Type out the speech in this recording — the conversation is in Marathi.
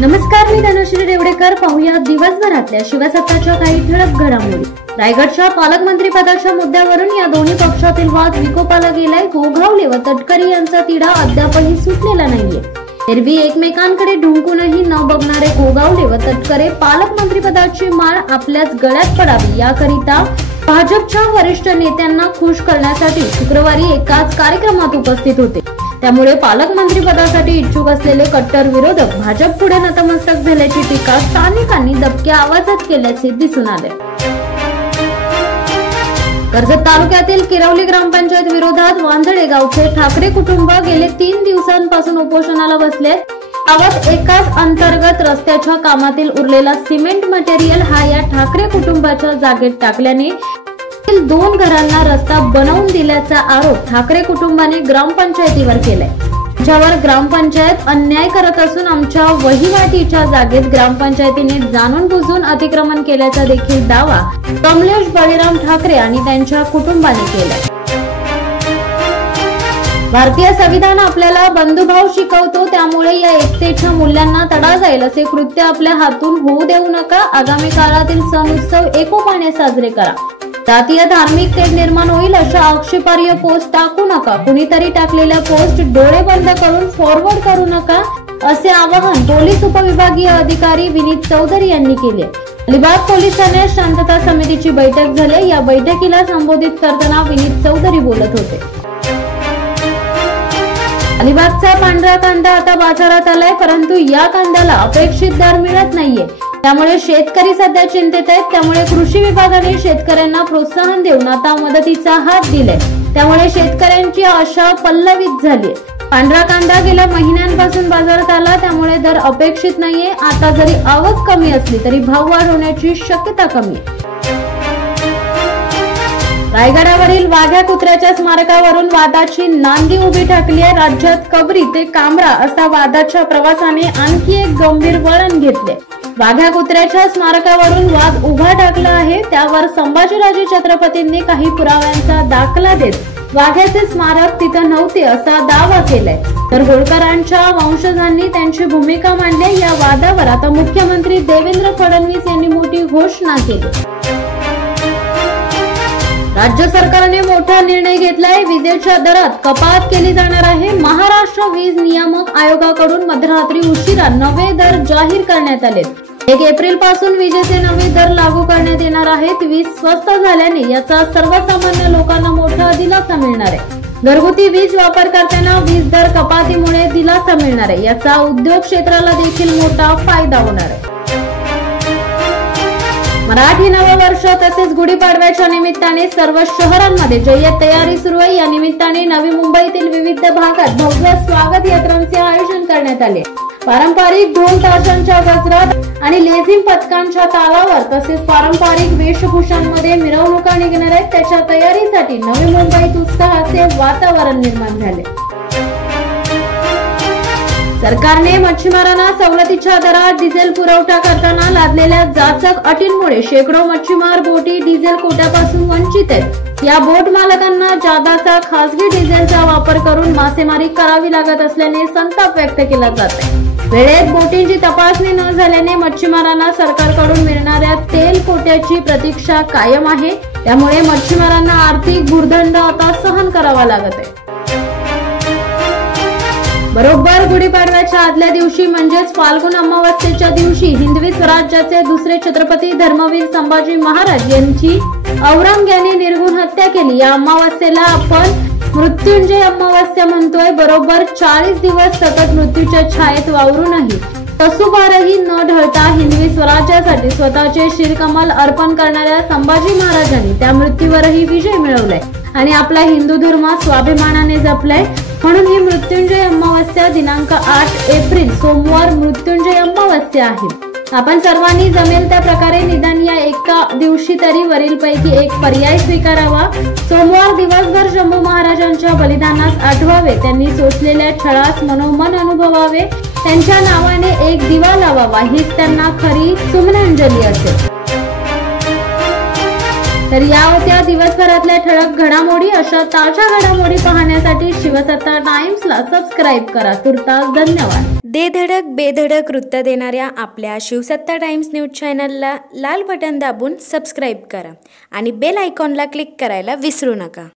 नमस्कार, मी धनश्री रेवडेकर. पाहूया दिवसभरातल्या शिवसत्ताच्या काही ठळक घडामोडी. रायगडच्या पालकमंत्री पदाच्या मुद्द्यावरून या दोन्ही पक्षातील वाद विकोपाला गेलाय. गोगावले व तटकरे यांचा तिढा अद्यापही सुटलेला नाहीये. एरवी एकमेकांकडे ढुंकूनही न बघणारे गोगावले व तटकरे पालकमंत्री पदाची माळ आपल्याच गळ्यात पडावी याकरिता भाजपच्या वरिष्ठ नेत्यांना खुश करण्यासाठी शुक्रवारी एकाच कार्यक्रमात उपस्थित होते. त्यामुळे पालकमंत्री पदासाठी इच्छुक असलेले कट्टर विरोधक भाजप पुढे नतमस्तक झाल्याची टीका स्थानिकांनी दबक्या आवाजात केल्याचे दिसून आले. कर्जत तालुक्यातील किरवली ग्रामपंचायत विरोधात वांझळे गावचे ठाकरे कुटुंब गेले 3 दिवसांपासून उपोषणाला बसले. गावात एकाच अंतर्गत रस्त्याच्या कामातील उरलेला सिमेंट मटेरियल हा या ठाकरे कुटुंबाच्या जागेत टाकल्याने 2 घरांना रस्ता बनवून दिल्याचा आरोप ठाकरे कुटुंबाने ग्रामपंचायतीवर केलाय. ज्यावर ग्रामपंचायत अन्याय करत असून आमच्या वहिवाटीच्या जागेत ग्रामपंचायतीने जाणून बुजून अतिक्रमण केल्याचा देखील दावा कमलेश बळीराम ठाकरे आणि त्यांच्या कुटुंबाने केलाय. भारतीय संविधान आपल्याला बंधुभाव शिकवतो, त्यामुळे या एकतेच्या मूल्यांना तडा जाईल असे कृत्य आपल्या हातून होऊ देऊ नका. आगामी काळातील सण उत्सव एकोपाने साजरे करा. जातीय धार्मिक तेढ निर्माण होईल अशा आक्षेपार्ह पोस्ट टाकू नका. कुणीतरी टाकलेल्या पोस्ट डोळे बंद करून फॉरवर्ड करू नका असे आवाहन पोलीस उपविभागीय अधिकारी विनीत चौधरी यांनी केले. अलिबाग पोलीस ठाण्यात शांतता समितीची बैठक झाली. या बैठकीला संबोधित करताना विनीत चौधरी बोलत होते. अलिबागचा पांढरा कांदा आता बाजारात आलाय, परंतु या कांद्याला अपेक्षित दर मिळत नाहीये. त्यामुळे शेतकरी सध्या चिंतेत आहेत. त्यामुळे कृषी विभागाने शेतकऱ्यांना प्रोत्साहन देऊन आता मदतीचा हात दिलाय. त्यामुळे शेतकऱ्यांची आशा पल्लवित झाली. पांढरा कांदा गेल्या महिन्यांपासून बाजारात आला, त्यामुळे दर अपेक्षित नाहीये. आता जरी आवक कमी असली तरी भाव वाढ होण्याची शक्यता कमी आहे. रायगडावरील वाघ्या कुत्र्याच्या स्मारकावरून वादाची नांदी उभी ठाकली आहे. राज्यात कबरी ते कांबरा असा वादाच्या प्रवासाने आणखी एक गंभीर वळण घेतले. वाघ्या कुत्र्याच्या स्मारकावरून वाद उभा ठाकला आहे. त्यावर संभाजीराजे छत्रपतींनी काही पुराव्यांचा दाखला देत वाघ्याचे स्मारक तिथं नव्हते असा दावा केलाय. तर होळकरांच्या वंशजांनी त्यांची भूमिका मांडली. या वादावर आता मुख्यमंत्री देवेंद्र फडणवीस यांनी मोठी घोषणा केली. राज्य सरकारने मोठा निर्णय घेतलाय. विजेच्या दरात कपात केली जाणार आहे. महाराष्ट्र वीज नियामक आयोगाकडून मध्यरात्री उशिरा नवे दर जाहीर करण्यात आले. 1 एप्रिल पासून विजेचे नवे दर लागू करण्यात येणार आहेत. वीज स्वस्त झाल्याने याचा सर्वसामान्य लोकांना मोठा दिलासा मिळणार आहे. घरगुती वीज वापरकर्त्यांना वीज दर कपातीमुळे दिलासा मिळणार आहे. याचा उद्योग क्षेत्राला देखील मोठा फायदा होणार आहे. मराठी नववर्ष तसेच गुढीपाडव्याच्या निमित्ताने सर्व शहरांमध्ये जय्यत तयारी सुरू आहे. या निमित्ताने नवी मुंबईतील विविध भागात भव्य स्वागत यात्रांचे आयोजन करण्यात आले. पारंपरिक ढोल ताशांच्या गजरात आणि लेझिम पथकांच्या तालावर तसेच पारंपरिक वेशभूषांमध्ये मिरवणुका निघणार आहेत. त्याच्या तयारीसाठी नवी मुंबईत उत्साहाचे वातावरण निर्माण झाले. सरकारने मच्छीमारांना सवलतीच्या दरात डिझेल पुरवठा करताना लादलेल्या जाचक अटींमुळे शेकडो मच्छीमार बोटी डिझेल कोट्यापासून वंचित आहेत. या बोट मालकांना जादाचा खासगी डिझेलचा वापर करून मासेमारी करावी लागत असल्याने संताप व्यक्त केला जात आहे. वेळेत बोटींची तपासणी न झाल्याने मच्छीमारांना सरकारकडून मिळणाऱ्या तेल कोट्याची प्रतीक्षा कायम आहे. त्यामुळे मच्छीमारांना आर्थिक भुर्दंड आता सहन करावा लागत आहे. बरोबर गुढीपाडव्याच्या आदल्या दिवशी म्हणजेच फाल्गुन अमावस्येच्या दिवशी हिंदवी स्वराज्याचे दुसरे छत्रपती धर्मवीर संभाजी महाराज यांची औरंग्याने निर्घृण हत्या केली. या अमावस्येला आपण मृत्युंजय अमावस्या म्हणतोय. बरोबर 40 दिवस सतत मृत्यूच्या छायेत वावरूनही तसुबारही न ढळता हिंदवी स्वराज्यासाठी स्वतःचे शिरकमल अर्पण करणाऱ्या संभाजी महाराजांनी त्या मृत्यूवरही विजय मिळवलाय आणि आपला हिंदू धर्म स्वाभिमानाने जपलाय. म्हणून ही मृत्युंजय अमावस्या दिनांक 8 एप्रिल सोमवार मृत्युंजय अमावस्या आहे. आपण सर्वांनी जमेल त्या प्रकारे निदान या एका दिवशी तरी वरीलपैकी एक पर्याय स्वीकारावा. सोमवार दिवसभर शंभू महाराजांच्या बलिदानास आठवावे. त्यांनी सोसलेल्या छळास मनोमन अनुभवावे. त्यांच्या नावाने एक दिवा लावावा. हीच त्यांना खरी सुमनांजली असेल. तर या होत्या दिवसभरातल्या ठळक घडामोडी. अशा ताज्या घडामोडी पाहण्यासाठी शिवसत्ता टाइम्सला सबस्क्राइब करा. तुर्तास धन्यवाद. धडक बेधडक वृत्त देणाऱ्या आपल्या शिवसत्ता टाइम्स न्यूज चॅनलला लाल बटन दाबून सबस्क्राईब करा आणि बेल आयकॉनला क्लिक करायला विसरू नका।